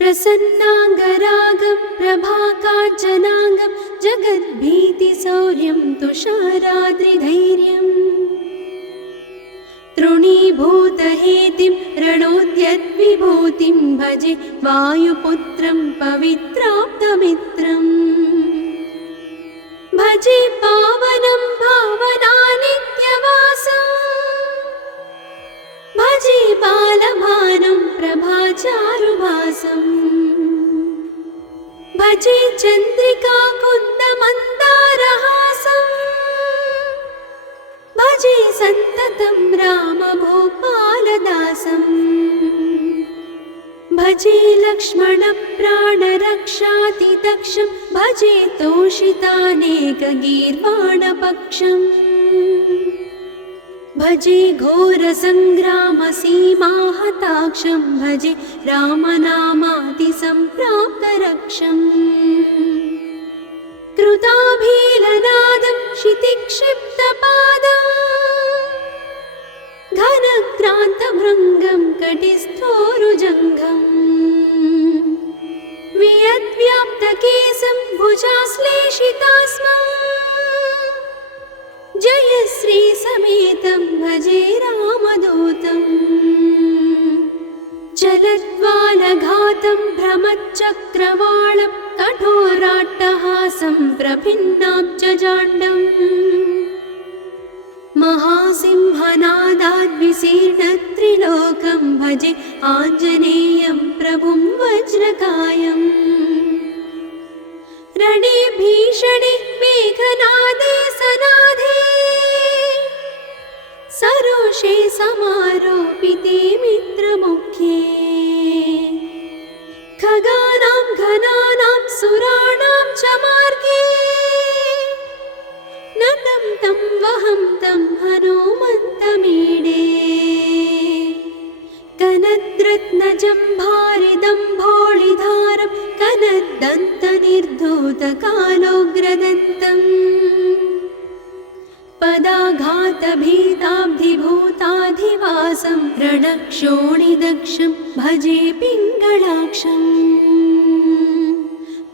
प्रसन्नाङ्गरागं प्रभाकाञ्चनाङ्गं जगद्भीतिशौर्यं तुषाराद्रिधैर्यम् तृणीभूतहेतिं रणोद्यद्विभूतिं भजे वायुपुत्रं पवित्राप्तमित्रम् भजे पावनं भावनानित्यवासं भजे बालभानुं प्रभाचारुभासं भजे चन्द्रिकाकुन्दमन्दारहासं भजे सन्ततं रामभूपालदासं भजे लक्ष्मणप्राणरक्षातिदक्षं भजे तोषितानेकगीर्वाणपक्षम् भजे घोरसङ्ग्रामसीमाहताक्षं भजे रामनामातिसम्प्राप्तरक्षम् कृताभीलनादं क्षितिक्षिप्तपादं घनक्रान्तभृङ्गं कटिस्थोरुजङ्घम् वियद्व्याप्तकेशं भुजाश्लेषितास्मं जयश्रीसमेतं भजे रामदूतम् चलद्वालघातं भ्रमच्चक्रवालं कठोराट्टहासं प्रभिन्नाब्जजाण्डम् महासिंहनादाद्विशीर्णत्रिलोकं भजे आञ्जनेयं प्रभुं वज्रकायम् रणे भीषणे मेघनादे सनादे सरोषे समारोपिते मित्रमुख्ये खगानां घनानां सुराणां च मार्गे नतं तं वहं तं हनुमन्तमीडे कनद्रत्नजम्भारिदम्भोळिधारं कनद्दन्तनिर्धूतकालोग्रदन्तम् पदाघातभीताब्धिभूताधिवासं रणक्षोणिदक्षं भजे पिङ्गळाक्षम्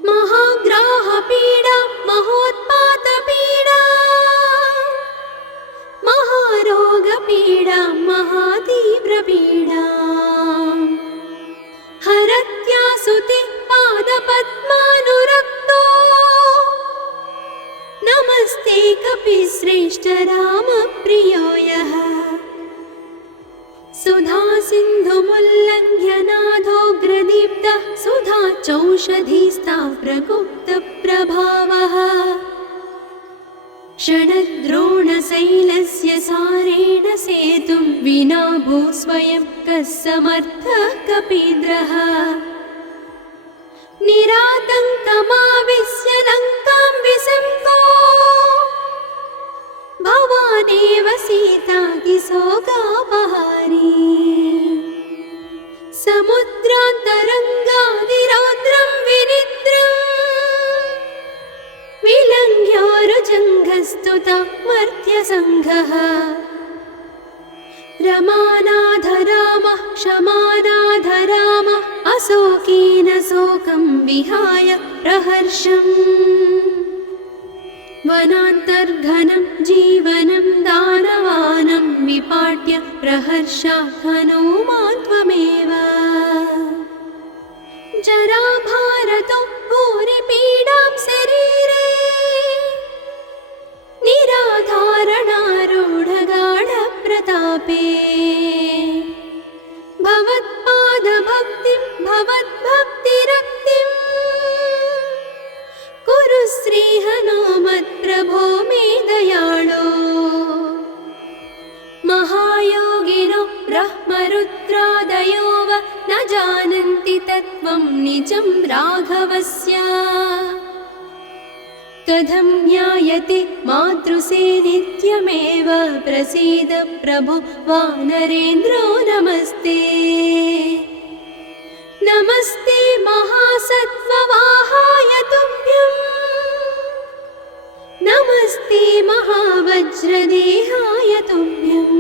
महाग्राहपीडा महोत्पातपीडा महारोगपीडा महातीव्रपीडा हरत्यासुते पादपद्मानुरक्तो नमस्ते कपिश्रेष्ठ रामप्रियो यः सुधा सिन्धुमुल्लङ्घ्य नाथोग्रदीप्तः सुधा चौषधीस्ता प्रगुप्तप्रभावः षडद्रोणशैलस्य सारेण सेतुं विना भूस्वयं कः समर्थः कपीन्द्रः निरातङ्कमाविश्य लङ्कां विसङ्गो भवानेव सीतातिशोकापहारी समुद्रान्तरङ्गादिरौद्रं विनिद्रम् विलङ्घ्योरुजङ्घस्तुता मर्त्यसङ्घः रमानाथ रामः क्षमानाथ रामः अशोकेन शोकं विहाय प्रहर्षम् वनान्तर्घनं जीवनं दानवानं विपाट्य प्रहर्षात् हनूमान् त्वमेव जराभारतो भूरिपीडां शरीरे निराधारणारूढगाढप्रतापे भवत्पादभक्तिं भवद्भक्तिरक्तिं कुरु श्रीहनुमत्प्रभो मे दयाळो महायोगिनो ब्रह्मरुद्रादयो वा न जानन्ति तत्त्वं निजं राघवस्य कथं ज्ञायते मातृसे नित्यमेव प्रसीद प्रभो वानरेन्द्रो नमस्ते नमस्ते महासत्त्ववाहाय तुभ्यं नमस्ते महावज्रदेहाय तुभ्यं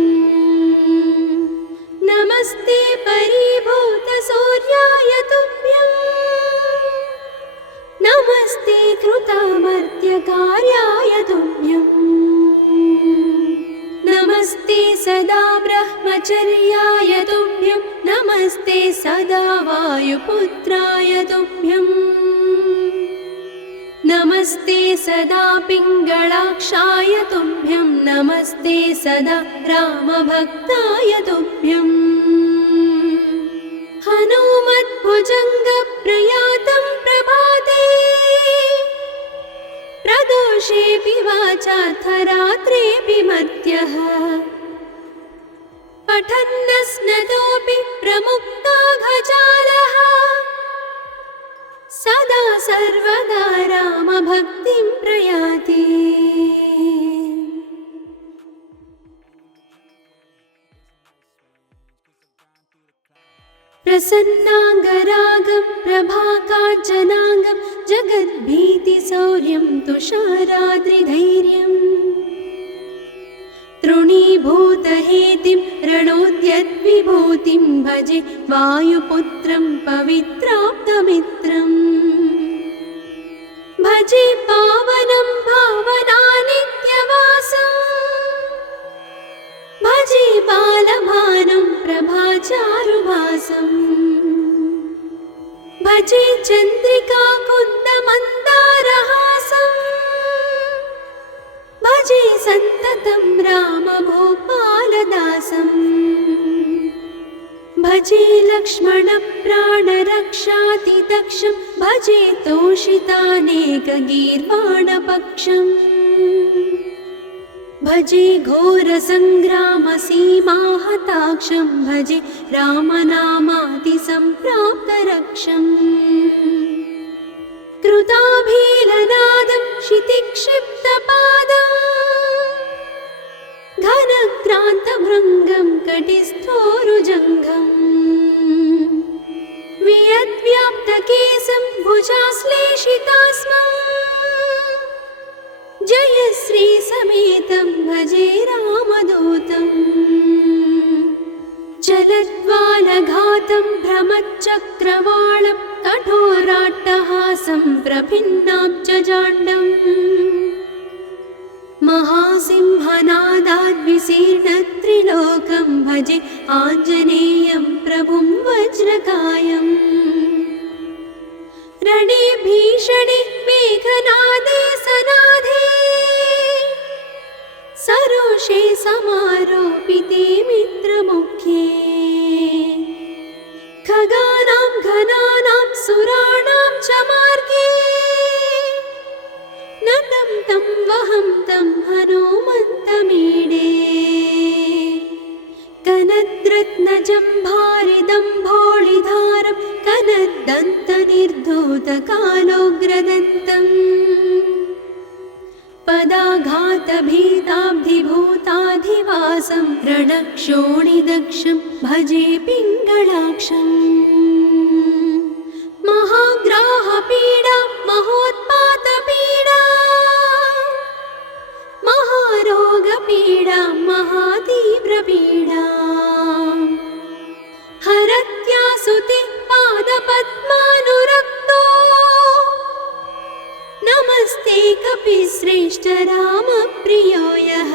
नमस्ते परिभूतसूर्याय तुभ्यम् वायुपुत्राचार्याय तुभ्यं नमस्ते सदा वायुपुत्राय तुभ्यं नमस्ते सदा पिङ्गलाक्षाय तुभ्यं नमस्ते सदा रामभक्ताय तुभ्यं हनुमद्भुजङ्गप्रयातं प्रभाते प्रदोषेऽपि वाचार्थरात्रेऽपि मर्त्यः पठन्नस्नतोऽपि प्रमुक्ताघजालः सदा सर्वदा रामभक्तिं प्रयाति प्रसन्नाङ्गरागं प्रभाकाञ्चनाङ्गं जगद्भीतिशौर्यं तुषाराद्रिधैर्यम् तृणीभूतहेतिं रणोद्यद्विभूतिं भजे वायुपुत्रं पवित्राप्तमित्रम् भजे पावनं भावनानित्यवासम् भजे बालभानुं प्रभाचारुभासम् भजे चन्द्रिकाकुन्दमन्दारहासम् भजे सन्ततं रामभूपालदासम् भजे लक्ष्मणप्राणरक्षातिदक्षं भजे तोषितानेकगीर्वाणपक्षम् भजे घोरसङ्ग्रामसीमाहताक्षं भजे रामनामातिसम्प्राप्तरक्षम् कृताभीलनादं क्षितिक्षिप्तपादं घनक्रान्तभृङ्गं कटिस्थोरुजङ्घम् वियद्व्याप्तकेशं भुजाश्लेषितास्मम् जयश्रीसमेतं भजे रामदूतम् चलद्वालघातं भ्रमच्चक्रवालं कठोराट्टहासं प्रभिन्नाब्जजाण्डम् महासिंहनादाद्विशीर्णत्रिलोकं भजे आञ्जनेयं प्रभुं वज्रकायम् रणे भीषणे मेघनादे सनाधे सरोषे समारोपिते मित्रमुख्ये खगानां घनानां सुराणां च मार्गे नतं तं वहं तं हनुमन्तमीडे कनद्रत्नजम्भारिदम्भोळिधारं कनद्दन्तनिर्धूतकालोग्रदन्तम् पदाघातभीताब्धिभूताधिवासं रणक्षोणिदक्षं भजे पिङ्गलाक्षम् महाग्राहपीडा महोत्पातपीडा महारोगपीडा महातीव्रपीडा हरत्यासुते पादपद्मानुरक्तो नमस्ते कपिश्रेष्ठ रामप्रियो यः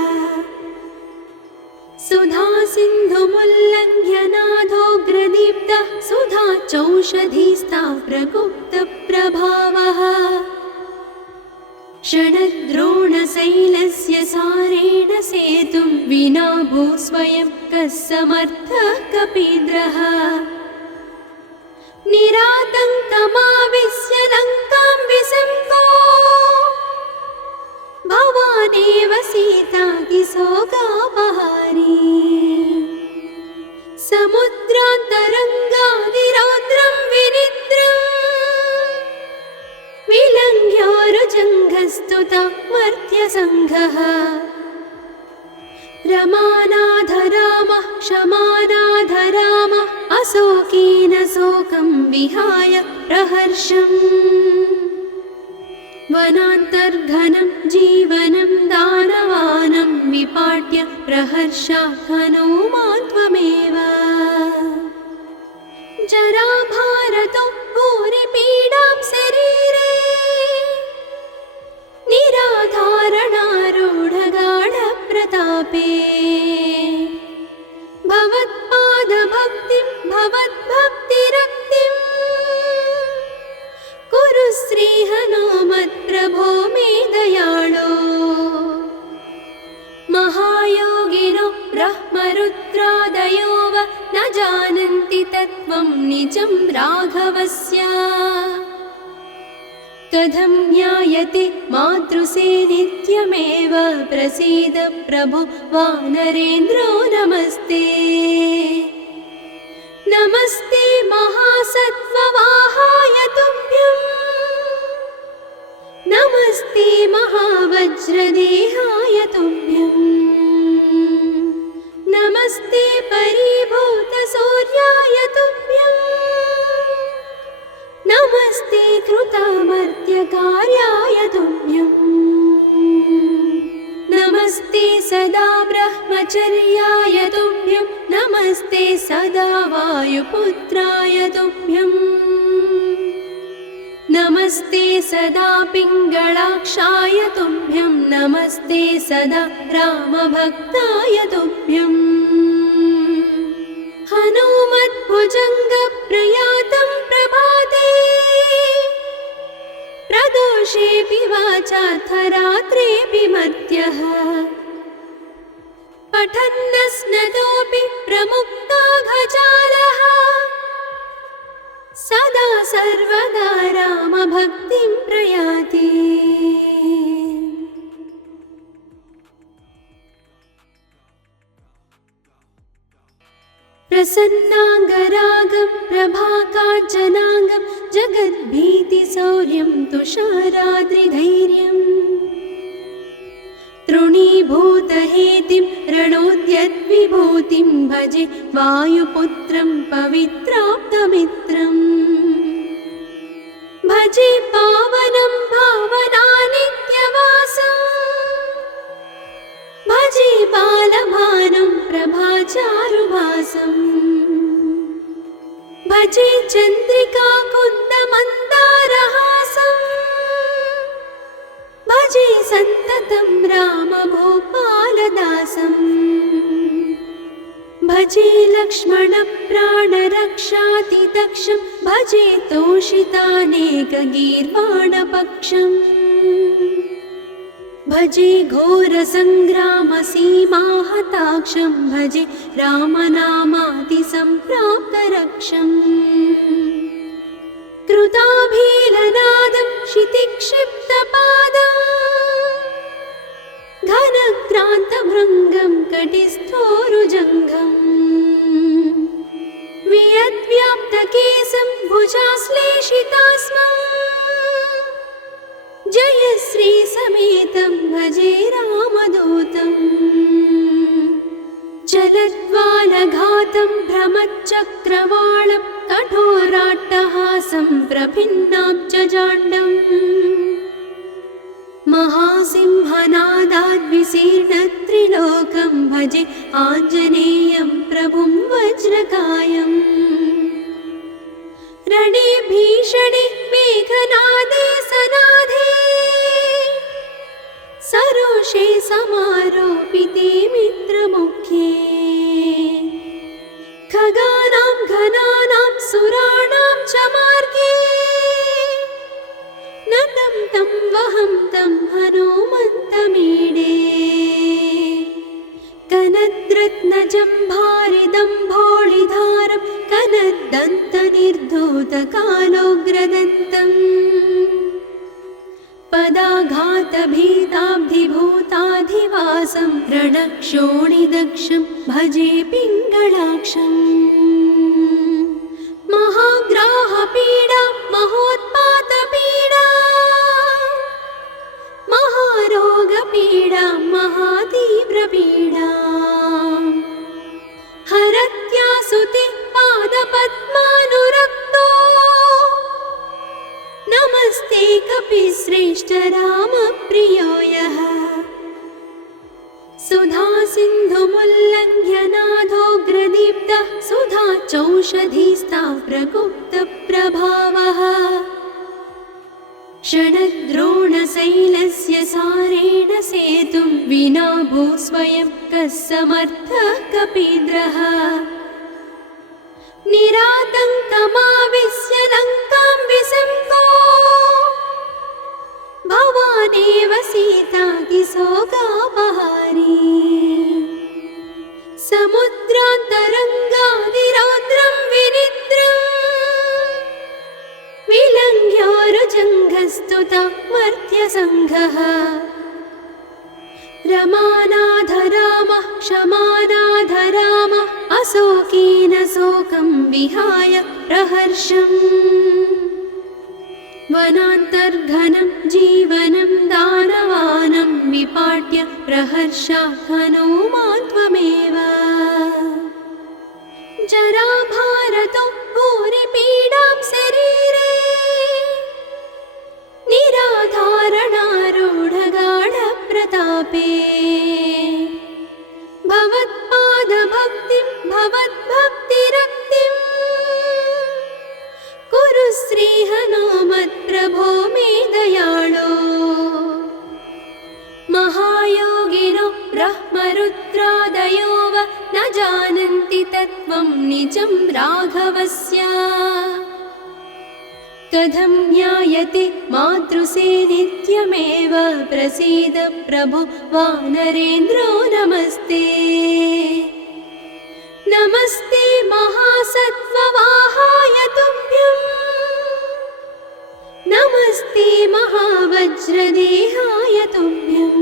सुधा सिन्धुमुल्लङ्घ्य नाथोग्रदीप्तः सुधा चौषधीस्ता प्रगुप्तप्रभावः षडद्रोणशैलस्य सारेण सेतुं विना भूस्वयं कः समर्थः कपीन्द्रः निरातङ्कमाविश्य लङ्कां विसङ्गो भवानेव सीतातिशोकापहारी समुद्रान्तरङ्गादिरौद्रं विनिद्रम् विलङ्घ्योरुजङ्घस्तुता मर्त्यसङ्घः रमानाथ रामः क्षमानाथ रामः अशोकेन शोकं विहाय प्रहर्षम् वनान्तर्घनं जीवनं दानवानं विपाट्य प्रहर्षात् हनुमान् त्वमेव जराभारतो भूरिपीडां शरीरे निराधारणारूढगाढप्रतापे भव निजं राघवस्य कथं ज्ञायते मातृसे नित्यमेव प्रसीद प्रभो वानरेन्द्रो नमस्ते नमस्ते महासत्त्ववाहाय तुभ्यं नमस्ते महावज्रदेहाय तुभ्यं नमस्ते परिभूतसूर्याय तुभ्यं नमस्ते कृतामर्त्यकार्याय तुभ्यं नमस्ते सदा ब्रह्मचर्याय तुभ्यं नमस्ते सदा वायुपुत्राय तुभ्यं नमस्ते सदा पिङ्गळाक्षाय तुभ्यं नमस्ते सदा रामभक्ताय तुभ्यं हनुमद्भुजङ्गप्रयातं प्रभाते प्रदोषेऽपि वाचार्थरात्रेऽपि मर्त्यः पठन्नस्नतोऽपि प्रमुक्ताघजालः सदा सर्वदा रामभक्तिं प्रयाति प्रसन्नाङ्गरागं प्रभाकाञ्चनाङ्गं जगद्भीतिशौर्यं तुषाराद्रिधैर्यं तृणीभूतहेतिं रणोद्यद्विभूतिं भजे वायुपुत्रं पवित्राप्तमित्रम् भजे पावनं भावनानित्यवासं भजे बालभानुं प्रभाचारुभासं भजे चन्द्रिकाकुन्दमन्दारहासं भजे सन्ततं रामभूपालदासं भजे लक्ष्मणप्राणरक्षातिदक्षं भजे तोषितानेकगीर्वाणपक्षम् भजे घोरसङ्ग्रामसीमाहताक्षं भजे रामनामातिसम्प्राप्तरक्षम् कृताभीलनादं क्षितिक्षिप्तपादं घनक्रान्तभृङ्गं कटिस्थोरुजङ्घम् वियद्व्याप्तकेशं भुजाश्लेषितास्मं जयश्रीसमेतं भजे रामदूतं चलद्वालघातं भ्रमच्चक्रवालं कठोराट्टहासं प्रभिन्नाब्जजाण्डम् महासिंहनादाद्विशीर्णत्रिलोकं भजे आञ्जनेयं प्रभुं वज्रकायम् रणे भीषणे मेघनादे सनादे सरोषे समारोपिते मित्रमुख्ये खगानां घनानां सुराणां च मार्गे नतं तं वहं तं हनुमन्तमीडे कनद्रत्नजम्भारिदम्भोळिधारं कनद्दन्तनिर्धूतकालोग्रदन्तम् पदाघातभीताब्धिभूताधिवासं रणक्षोणिदक्षं भजे पिङ्गळाक्षम् महाग्राहपीडा महोत्पातपीडा महारोगपीडा महातीव्रपीडा हरत्यासुते पादपद्मानुरक्तो नमस्ते कपिश्रेष्ठ रामप्रियो यः सुधा सिन्धुमुल्लङ्घ्य नाथोग्रदीप्तः सुधा चौषधीस्ता प्रगुप्तप्रभावः षडद्रोणशैलस्य सारेण सेतुं विना भूस्वयं कः समर्थः कपीन्द्रः निरातङ्कमाविश्य लङ्कां विसङ्गो भवानेव सीतातिशोकापहारी समुद्रान्तरङ्गादिरौद्रं विनिद्रम् प्रस्तुता मर्त्यसङ्घः रमानाथ रामः क्षमानाथ रामः अशोकेन शोकं विहाय प्रहर्षम् वनान्तर्घनं जीवनं दानवानं विपाट्य प्रहर्षात् हनूमान् त्वमेव जराभारतो भूरिपीडां शरीरे निराधारणारूढगाढप्रतापे भवत्पादभक्तिं भवद्भक्तिरक्तिं कुरु श्रीहनुमत्प्रभो मे दयाळो महायोगिनो ब्रह्मरुद्रादयो वा न जानन्ति तत्त्वं निजं राघवस्य कथं ज्ञायते मातृसे नित्यमेव प्रसीद प्रभो वानरेन्द्रो नमस्ते नमस्ते महासत्त्ववाहाय तुभ्यं नमस्ते महावज्रदेहाय तुभ्यं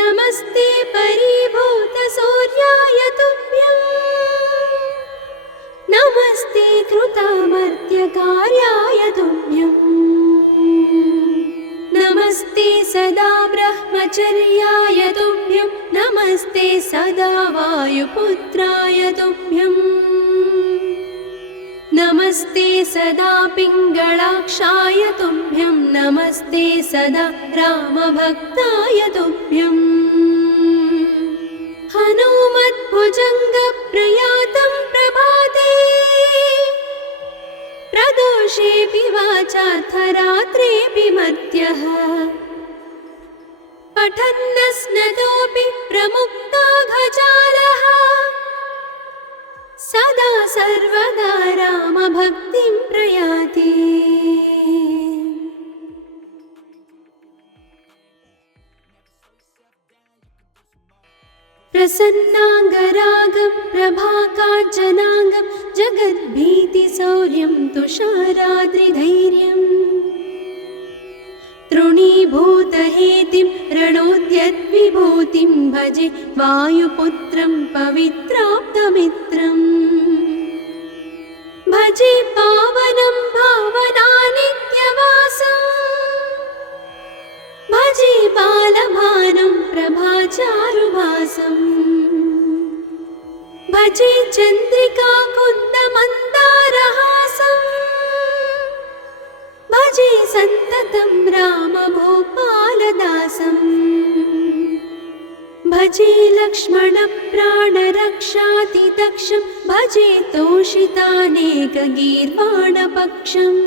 नमस्ते परिभूतसूर्याय तुभ्यं नमस्ते कृतामर्त्यकार्याय तुभ्यं नमस्ते सदा ब्रह्मचर्याय तुभ्यं नमस्ते सदा वायुपुत्राय तुभ्यं नमस्ते सदा पिङ्गळाक्षाय तुभ्यं नमस्ते सदा रामभक्ताय तुभ्यं हनुमद्भुजङ्गप्रयातं प्रभाते प्रदोषेऽपि वाचार्थरात्रेऽपि मर्त्यः पठन्नस्नतोऽपि प्रमुक्ताघजालः सदा सर्वदा रामभक्तिं प्रयाति प्रसन्नाङ्गरागं प्रभाकाञ्चनाङ्गं जगद्भीतिशौर्यं तुषाराद्रिधैर्यम् तृणीभूतहेतिं रणोद्यद्विभूतिं भजे वायुपुत्रं पवित्राप्तमित्रम् भजे पावनं भावनानित्यवासं भजे बालभानुं प्रभाचारुभासं भजे चन्द्रिकाकुन्दमन्दारहासं भजे सन्ततं रामभूपालदासं भजे लक्ष्मणप्राणरक्षातिदक्षं भजे तोषितानेकगीर्वाणपक्षम्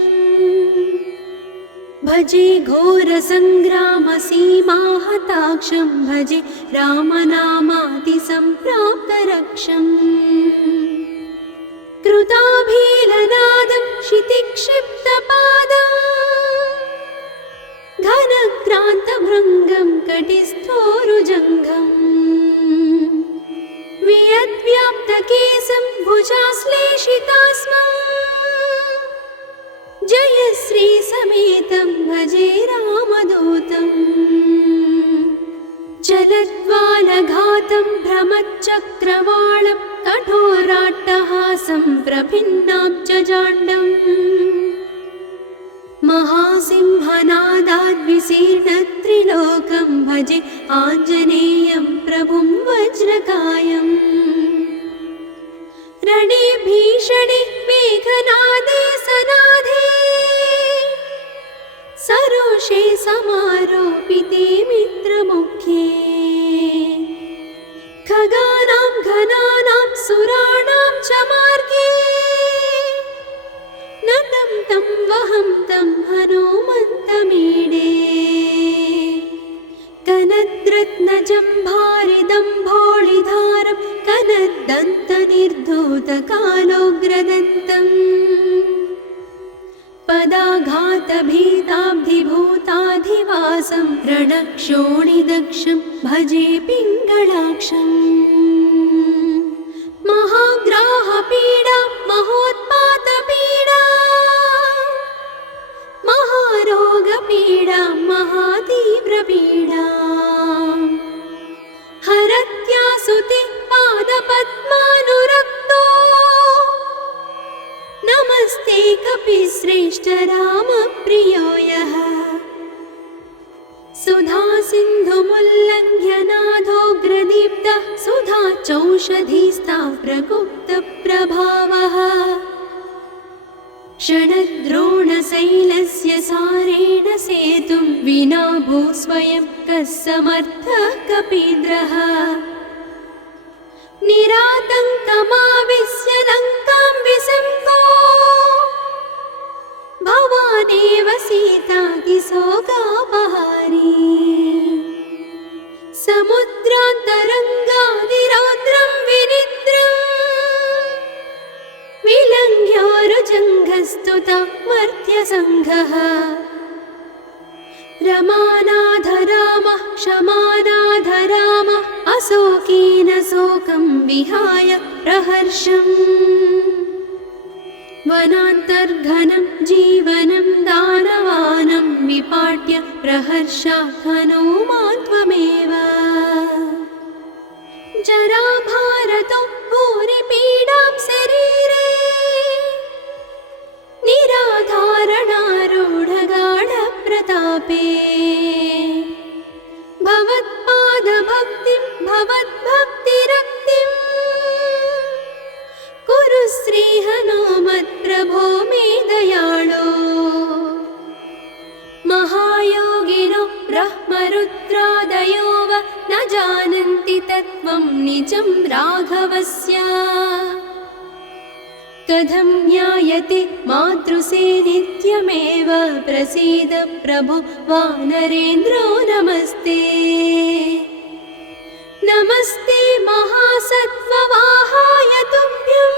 भजे घोरसङ्ग्रामसीमाहताक्षं भजे रामनामातिसम्प्राप्तरक्षम् कृताभीलनादं क्षितिक्षिप्तपादं घनक्रान्तभृङ्गं कटिस्थोरुजङ्घम् वियद्व्याप्तकेशं भुजाश्लेषितास्मं जयश्रीसमेतं भजे रामदूतं जलद्वालघातं भ्रमच्चक्रवालं कठोराट्टहासं प्रभिन्नाब्जजाण्डम् महासिंहनादाद्विशीर्णत्रिलोकं भजे आञ्जनेयं प्रभुं वज्रकायम् रणे भीषणे मेघनादे सनादे सरोषे समारोपिते मित्रमुख्ये खगानां घनानां सुराणां च मार्गे नतं तं वहं तं हनुमन्तमीडे कनद्रत्नजम्भारिदम्भोळिधारं कनद्दन्तनिर्धूतकालोग्रदन्तम् पदाघातभीताब्धिभूताधिवासं रणक्षोणिदक्षं भजे पिङ्गळाक्षम् महाग्राहपीडा महोत्पातपीडा सर्वेऽपि श्रेष्ठ रामप्रियो यः सुधा सिन्धुमुल्लङ्घ्य नादोग्रदीप्तः सुधा चौषधीस्ता प्रगुप्तप्रभावः षडद्रोणशैलस्य सारेण सेतुं विना भू स्वयं कः समर्थः कपीन्द्रः निरातङ्कमाविश्य लङ्कां विसङ्गो भवानेव सीतातिशोकापहारी समुद्रान्तरङ्गादिरौद्रं विनिद्रम् विलङ्घ्योरुजङ्घस्तुता मर्त्यसङ्घः रमानाथ रामः क्षमानाथ रामः अशोकेन शोकं विहाय प्रहर्षम् वनान्तर्घनं जीवनं दानवानं विपाट्य प्रहर्षात् हनूमान् त्वमेव जराभारतो भूरिपीडां शरीरे निराधारणारूढगाढप्रतापे भवत्पादभक्तिं भवद्भक्तिरक्तिं कुरु श्रीहनुमत्प्रभो मे दयाळो महायोगिनो ब्रह्मरुद्रादयो वा न जानन्ति तत्त्वं निजं राघवस्य कथं ज्ञायते मातृसे नित्यमेव प्रसीद प्रभो वानरेन्द्रो नमस्ते नमस्ते महासत्त्ववाहाय तुभ्यं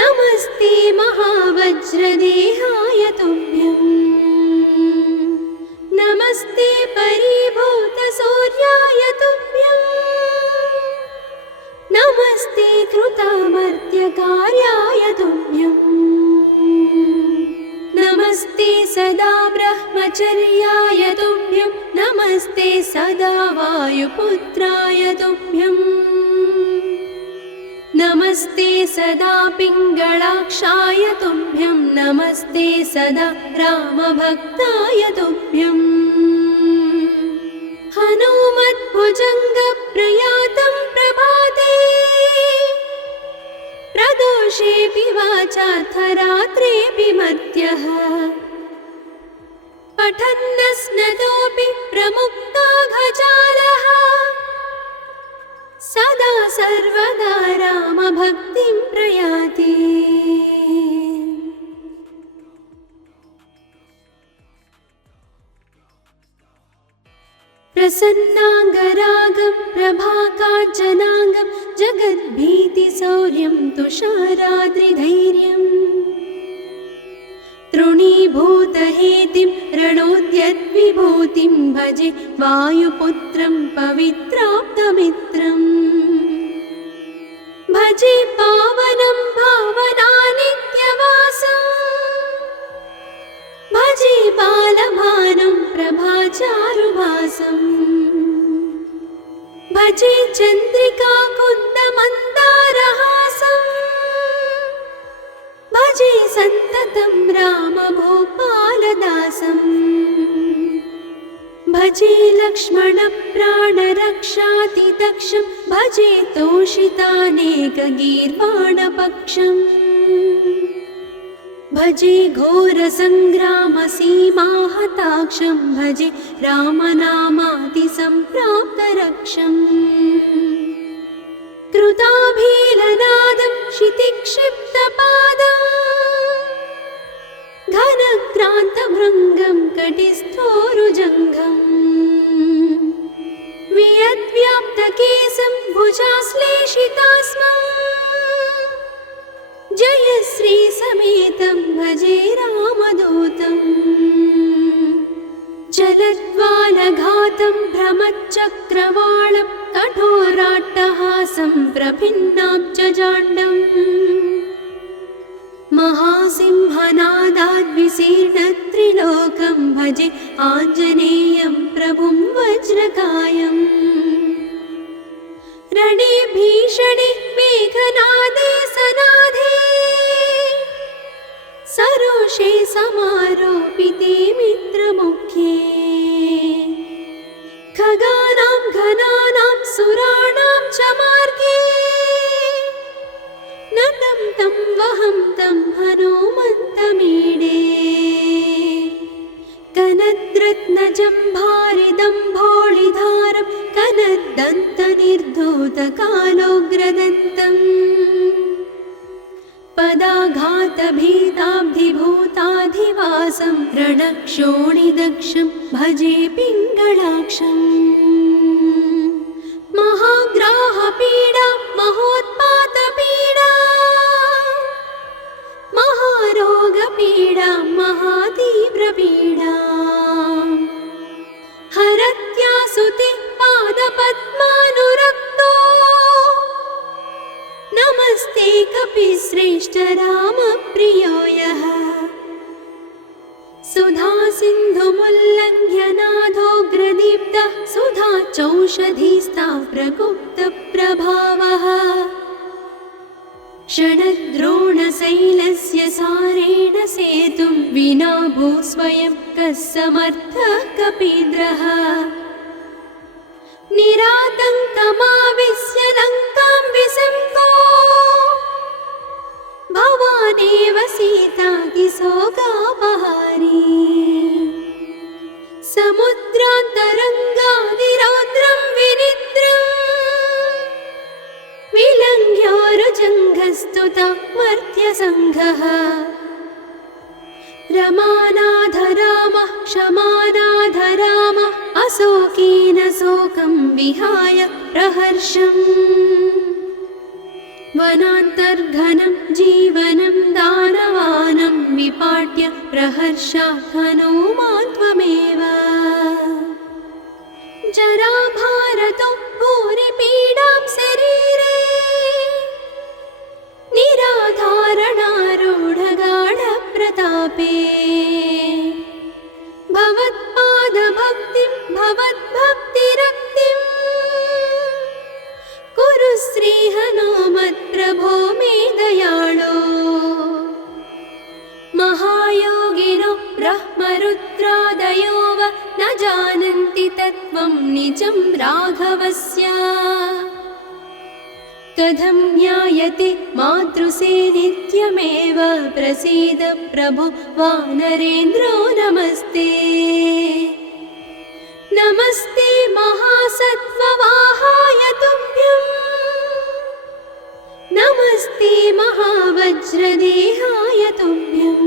नमस्ते महावज्रदेहाय तुभ्यं नमस्ते परिभूतसूर्याय तुभ्यं नमस्ते कृतामर्त्यकार्याय तुभ्यं नमस्ते सदा ब्रह्मचर्याय तुभ्यं नमस्ते सदा वायुपुत्राय तुभ्यं नमस्ते सदा पिङ्गळाक्षाय तुभ्यं नमस्ते सदा रामभक्ताय तुभ्यं हनुमद्भुजङ्गप्रयातं प्रभाते प्रदोषेऽपि वाचार्थरात्रेऽपि मर्त्यः पठन्नस्नतोऽपि प्रमुक्ताघजालः सदा सर्वदा रामभक्तिं प्रयाति प्रसन्नाङ्गरागं प्रभाकाञ्चनाङ्गं जगद्भीतिशौर्यं तुषाराद्रिधैर्यम् तृणीभूतहेतिं रणोद्यद्विभूतिं भजे वायुपुत्रं पवित्राप्तमित्रम् भजे पावनं भावनानित्यवासम् भजे बालभानुं प्रभाचारुभासम् भजे चन्द्रिकाकुन्दमन्दारहासम् भजे सन्ततं रामभूपालदासम् भजे लक्ष्मणप्राणरक्षातिदक्षं भजे तोषितानेकगीर्वाणपक्षम् भजे घोरसङ्ग्रामसीमाहताक्षं भजे रामनामातिसम्प्राप्तरक्षम् कृताभीलनादं क्षितिक्षिप्तपादम् घनक्रान्तभृङ्गं कटिस्थोरुजङ्घम् वियद्व्याप्तकेशं भुजाश्लेषितास्मम् जयश्रीसमेतं भजे रामदूतम् जलद्वालघातं भ्रमच्चक्रवालं कठोराट्टहासं प्रभिन्नाब्जजाण्डम् महासिंहनादाद्विशीर्णत्रिलोकं भजे आञ्जनेयं प्रभुं वज्रकायम् रणे भीषणे मेघनादे सनादे प्रदोषे समारोपिते मित्रमुख्ये खगानां घनानां सुराणां च मार्गे नतं तं वहं तं हनुमन्तमीडे कनद्रत्नजम्भारिदम्भोळिधारं कनद्दन्तनिर्धूतकालोग्रदन्तम् पदाघातभीताब्धिभूताधिवासं रणक्षोणिदक्षं भजे पिङ्गळाक्षम् महाग्राहपीडा महोत्पातपीडा महारोगपीडा महातीव्रपीडा हरत्यासुते पादपद्मानुरक्तो नमस्ते कपिश्रेष्ठ रामप्रियो यः सुधा सिन्धुमुल्लङ्घ्य नाथोग्रदीप्तः सुधा चौषधीस्ता प्रगुप्तप्रभावः षडद्रोणशैलस्य सारेण सेतुं विना भूस्वयं कः समर्थः कपीन्द्रः निरातङ्कमाविश्य लङ्कां विसङ्को भवानेव सीतातिशोकापहारी समुद्रान्तरङ्गादिरौद्रं विनिद्रम् विलङ्घ्योरुजङ्घस्तुता मर्त्यसङ्घः रमानाथ रामः क्षमानाथ रामः अशोकेन शोकं विहाय प्रहर्षम् वनान्तर्घनं जीवनं दानवानं विपाट्य प्रहर्षात् हनुमान् त्वमेव जराभारतो भूरिपीडां शरीरे निराधारणारूढगाढप्रतापे भवत्पादभक्तिं भवद्भक्तिरक्तिं कुरु श्रीहनुमत्प्रभो मे दयाळो महायोगिनो ब्रह्मरुद्रादयो वा न जानन्ति तत्त्वं निजं राघवस्य कथं ज्ञायते मातृसे नित्यमेव प्रसीद प्रभो वानरेन्द्रो नमस्ते नमस्ते महासत्त्ववाहाय तुभ्यं नमस्ते महावज्रदेहाय तुभ्यं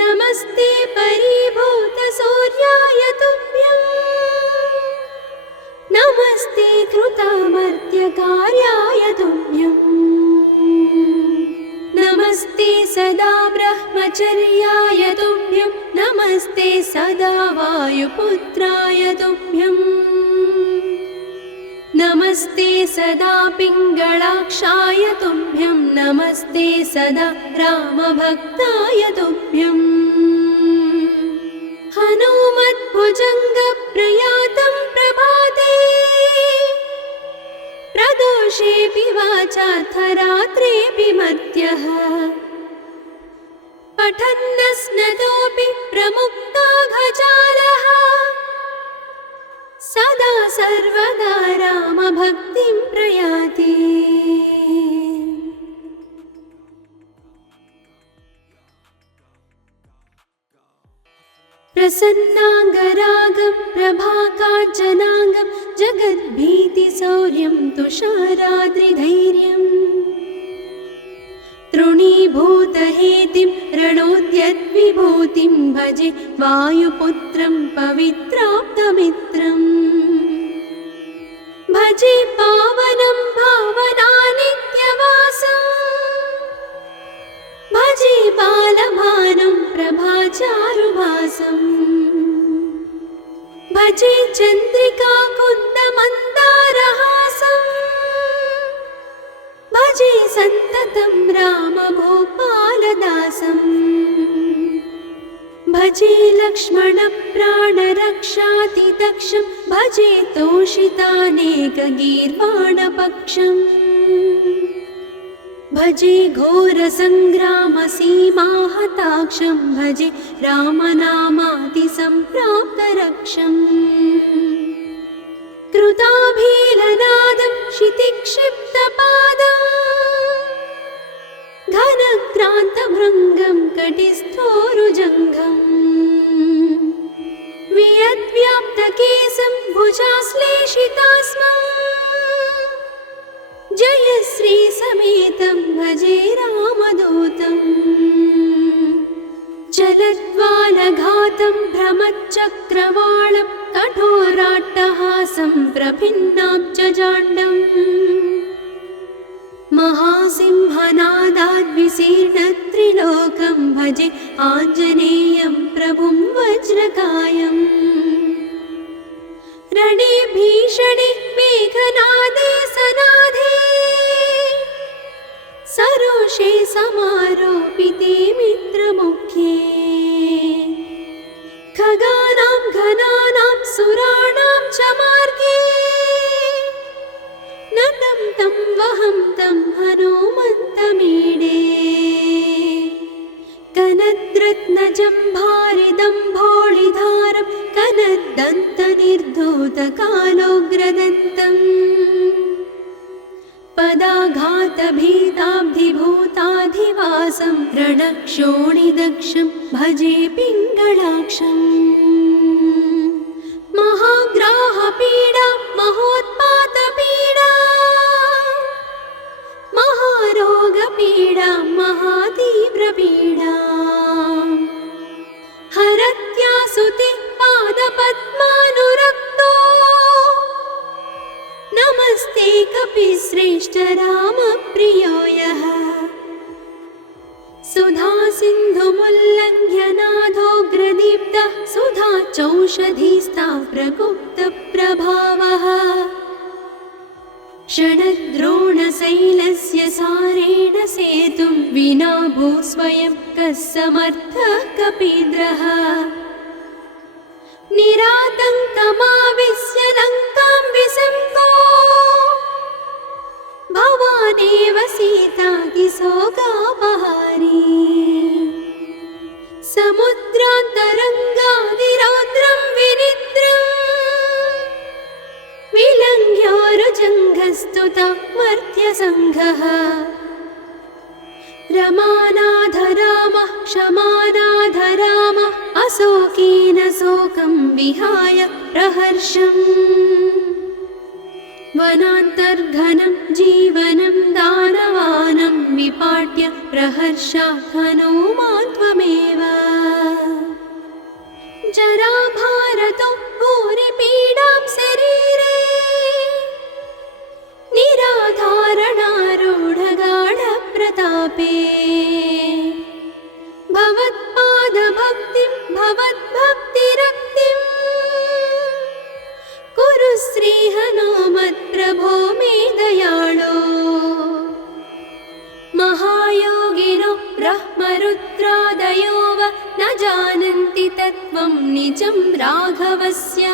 नमस्ते परिभूतसूर्याय तुभ्यं नमस्ते कृतामर्त्यकार्याय तुभ्यं नमस्ते सदा ब्रह्मचर्याय तुभ्यं नमस्ते सदा वायुपुत्राय तुभ्यं नमस्ते सदा पिङ्गळाक्षाय तुभ्यं नमस्ते सदा रामभक्ताय तुभ्यं हनुमद्भुजङ्गप्रयातं प्रभाते प्रदोषेऽपि वाचार्थरात्रेऽपि मर्त्यः पठन्नस्नतोऽपि प्रमुक्ताघजालः सदा सर्वदा रामभक्तिं प्रयाति प्रसन्नाङ्गरागं प्रभाकाञ्चनाङ्गं जगद्भीतिशौर्यं तुषाराद्रिधैर्यम् तृणीभूतहेतिं रणोद्यद्विभूतिं भजे वायुपुत्रं पवित्राप्तमित्रम् भजे पावनं भावनानित्यवासं भजे बालभानुं प्रभाचारुभासं भजे चन्द्रिकाकुन्दमन्दारहासं भजे सन्ततं रामभूपालदासं भजे लक्ष्मणप्राणरक्षातिदक्षं भजे तोषितानेकगीर्वाणपक्षम् भजे घोरसङ्ग्रामसीमाहताक्षं भजे रामनामातिसम्प्राप्तरक्षम् कृताभीलनादं क्षितिक्षिप्तपादम् घनक्रान्तभृङ्गं कटिस्थोरुजङ्घम् वियद्व्याप्तकेशं भुजाश्लेषितास्मम् जयश्रीसमेतं भजे रामदूतम् चलद्वालघातं भ्रमच्चक्रवालं कठोराट्टहासं प्रभिन्नाब्जजाण्डम् महासिंहनादाद्विशीर्णत्रिलोकं भजे आञ्जनेयं प्रभुं वज्रकायम् रणे भीषणे मेघनादे सनादे सरोषे समारोपिते मित्रमुख्ये खगानां घनानां सुराणां च मार्गे नतं तं वहं तं हनुमन्तमीडे कनद्रत्नजम्भारिदम्भोळिधारं कनद्दन्तनिर्धूतकालोग्रदन्तम् पदाघातभीताब्धिभूताधिवासं रणक्षोणिदक्षं भजे पिङ्गळाक्षम् महाग्राहपीडा महोत्पातपीडा महारोगपीडा महातीव्रपीडा हरत्यासुते पादपद्मानुरक्तो नमस्ते कपिश्रेष्ठ रामप्रियो यः सुधा सिन्धुमुल्लङ्घ्य नाथोग्रदीप्तः सुधा चौषधीस्ता प्रगुप्तप्रभावः षडद्रोणशैलस्य सारेण सेतुं विना भूस्वयं कः समर्थः कपीन्द्रः निरातङ्कमाविश्य लङ्कां विसङ्गो भवानेव सीतातिशोकापहारी समुद्रान्तरङ्गादिरौद्रं विनिद्रम् विलङ्घ्योरुजङ्घस्तुता मर्त्यसङ्घः रमानाथ रामः क्षमानाथ रामः अशोकेन शोकं विहाय प्रहर्षम् वनान्तर्घनं जीवनं दानवानं विपाट्य प्रहर्षात् हनुमान् त्वमेव जराभारतो भूरिपीडां शरीरे निराधारणारूढगाढप्रतापे भवत्पादभक्तिं भवद्भक्तिरक्तिं कुरु श्रीहनुमत्प्रभो मे दयाळो महायोगिनो ब्रह्मरुद्रादयो वा न जानन्ति तत्त्वं निजं राघवस्य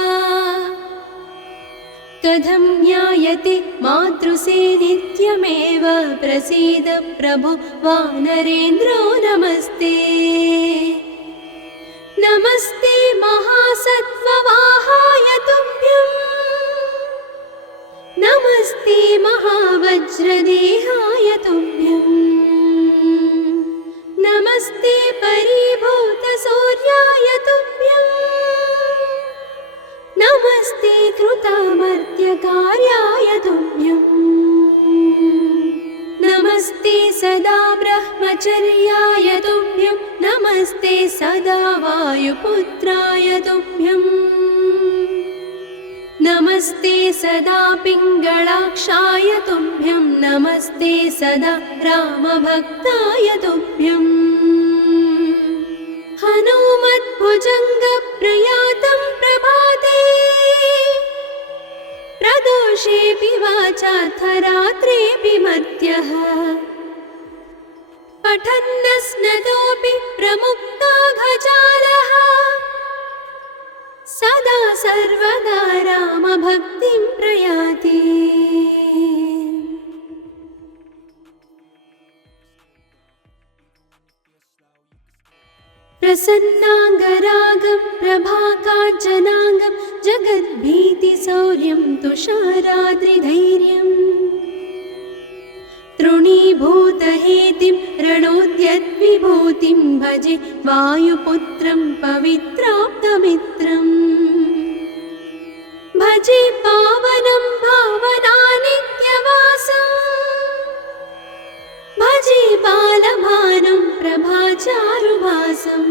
कथं ज्ञायते मातृसे नित्यमेव प्रसीद प्रभो वानरेन्द्रो नमस्ते नमस्ते महासत्त्ववाहाय तुभ्यं नमस्ते महावज्रदेहाय तुभ्यं नमस्ते परिभूतसूर्याय तुभ्यं नमस्ते कृतामर्त्यकार्याय तुभ्यं नमस्ते सदा ब्रह्मचर्याय तुभ्यं नमस्ते सदा वायुपुत्राय तुभ्यं नमस्ते सदा पिङ्गळाक्षाय तुभ्यं नमस्ते सदा रामभक्ताय तुभ्यं हनुमद्भुजङ्गप्रयातं प्रभाते प्रदोषेऽपि वाचार्थरात्रेऽपि मर्त्यः पठन्नस्नतोऽपि प्रमुक्ताघजालः सदा सर्वदा रामभक्तिं प्रयाति। प्रसन्नाङ्गरागं प्रभाकाञ्चनाङ्गं जगद्भीतिशौर्यं तुषाराद्रिधैर्यम् तृणीभूतहेतिं रणोद्यद्विभूतिं भजे वायुपुत्रं पवित्राप्तमित्रम् भजे पावनं भावनानित्यवासम् भजे बालभानुं प्रभाचारुभासम्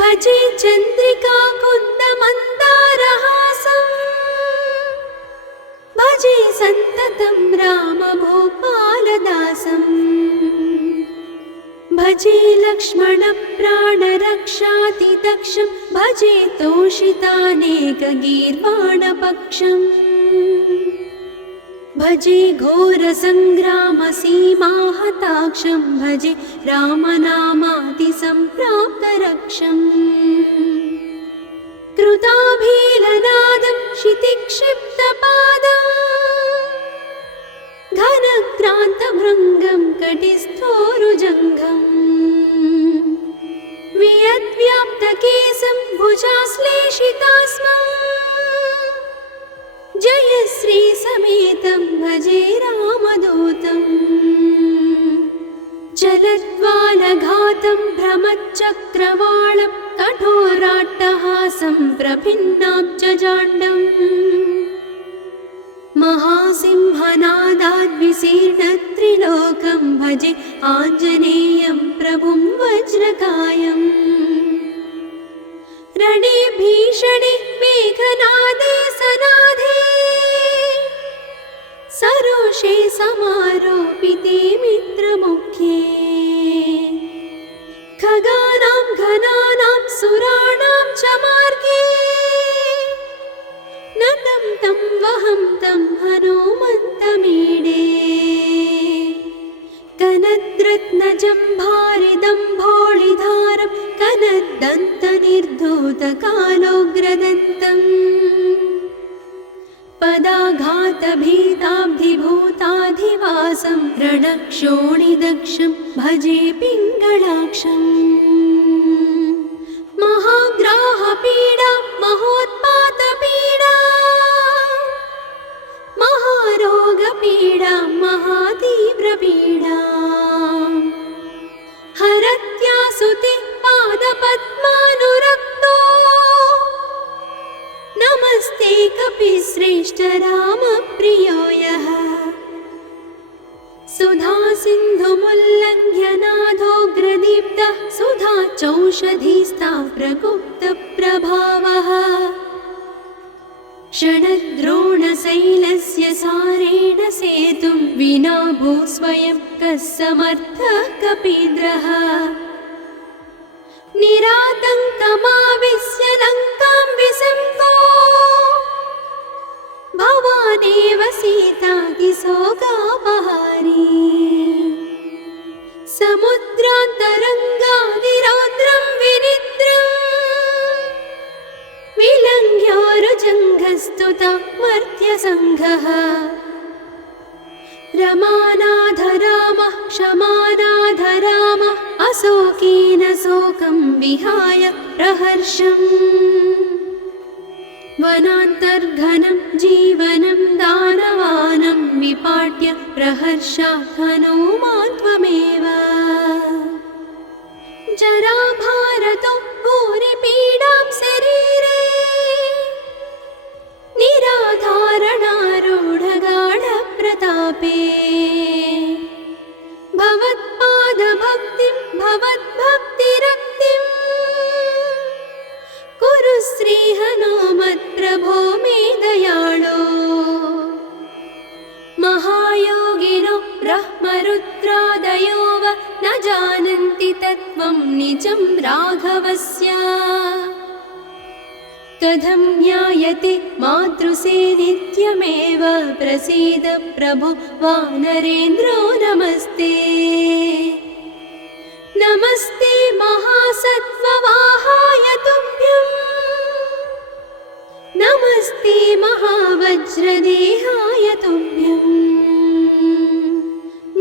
भजे चन्द्रिकाकुन्दमन्दारहासम् भजे सन्ततं रामभूपालदासम् भजे लक्ष्मणप्राणरक्षातिदक्षं भजे तोषितानेकगीर्वाणपक्षम् भजे घोरसङ्ग्रामसीमाहताक्षं भजे रामनामातिसम्प्राप्तरक्षम् कृताभीलनादं क्षितिक्षिप्तपादम् घनक्रान्तभृङ्गं कटिस्थोरुजङ्घम् वियद्व्याप्तकेशं भुजाश्लेषितास्मम् जयश्रीसमेतं भजे रामदूतम् चलद्वालघातं भ्रमच्चक्रवालं कठोराट्टहासं प्रभिन्नाब्जजाण्डम् महासिंहनादाद्विशीर्णत्रिलोकं भजे आञ्जनेयं प्रभुं वज्रकायम् रणे भीषणे मेघनादे सनादे सरोषे समारोपिते मित्रमुख्ये खगानां घनानां सुराणां च मार्गे नतं तं वहं तं हनुमन्तमीडे कनद्रत्नजम्भारिदम्भोळिधारं कनद्दन्तनिर्धूतकालोग्रदन्तम् पदाघातभीताब्धिभूताधिवासं रणक्षोणिदक्षं भजे पिङ्गळाक्षम् महाग्राहपीडा महोत्पातपीडा महारोगपीडा महातीव्रपीडा हरत्यासुते पादपद्मानुरक्तो नमस्ते कपिश्रेष्ठ रामप्रियो यः सुधा सिन्धुमुल्लङ्घ्य नाथोग्रदीप्तः सुधा चौषधीस्ता प्रगुप्तप्रभावः षडद्रोणशैलस्य सारेण सेतुं विना भूस्वयं कः समर्थः कपीन्द्रः निरातङ्कमाविश्य लङ्कां विसङ्गो भवानेव सीतातिशोकापहारी समुद्रान्तरङ्गादिरौद्रं विनिद्रम् विलङ्घ्योरुजङ्घस्तुता मर्त्यसङ्घः रमानाथ रामः क्षमानाथ रामः अशोकेन शोकं विहाय प्रहर्षम् वनान्तर्घनं जीवनं दानवानं विपाट्य प्रहर्षात् हनूमान् त्वमेव जराभारतो भूरिपीडां शरीरे निराधारणारूढगाढप्रतापे भवत्पादभक्तिं भवद्भक्तिरक्तिं कुरु श्रीहनुमत्प्रभो मे दयाळो महायोगिनो ब्रह्मरुद्रादयो वा न जानन्ति तत्त्वं निजं राघवस्य कथं ज्ञायते मातृसे नित्यमेव प्रसीद प्रभो वानरेन्द्रो नमस्ते नमस्ते महासत्त्ववाहाय तुभ्यम् नमस्ते महावज्रदेहाय तुभ्यम्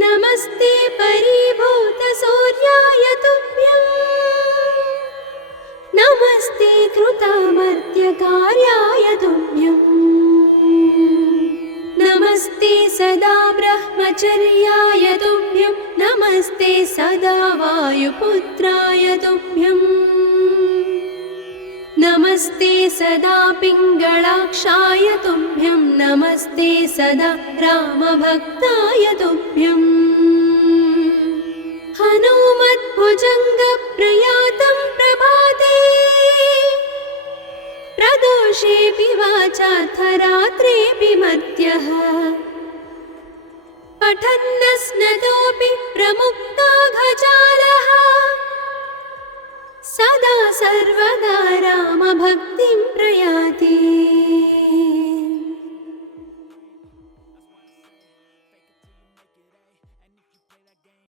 नमस्ते परिभूतसूर्याय तुभ्यम् परिचर्याय तुभ्यं नमस्ते सदा वायुपुत्राय तुभ्यम् नमस्ते सदा पिङ्गलाक्षाय तुभ्यं नमस्ते सदा रामभक्ताय तुभ्यम् हनुमद्भुजङ्गप्रयातं प्रभाते प्रदोषेऽपि वाचार्थरात्रेऽपि मर्त्यः पठन्नस्नतोऽपि प्रमुक्ताघजालः सदा सर्वदा रामभक्तिं प्रयाति।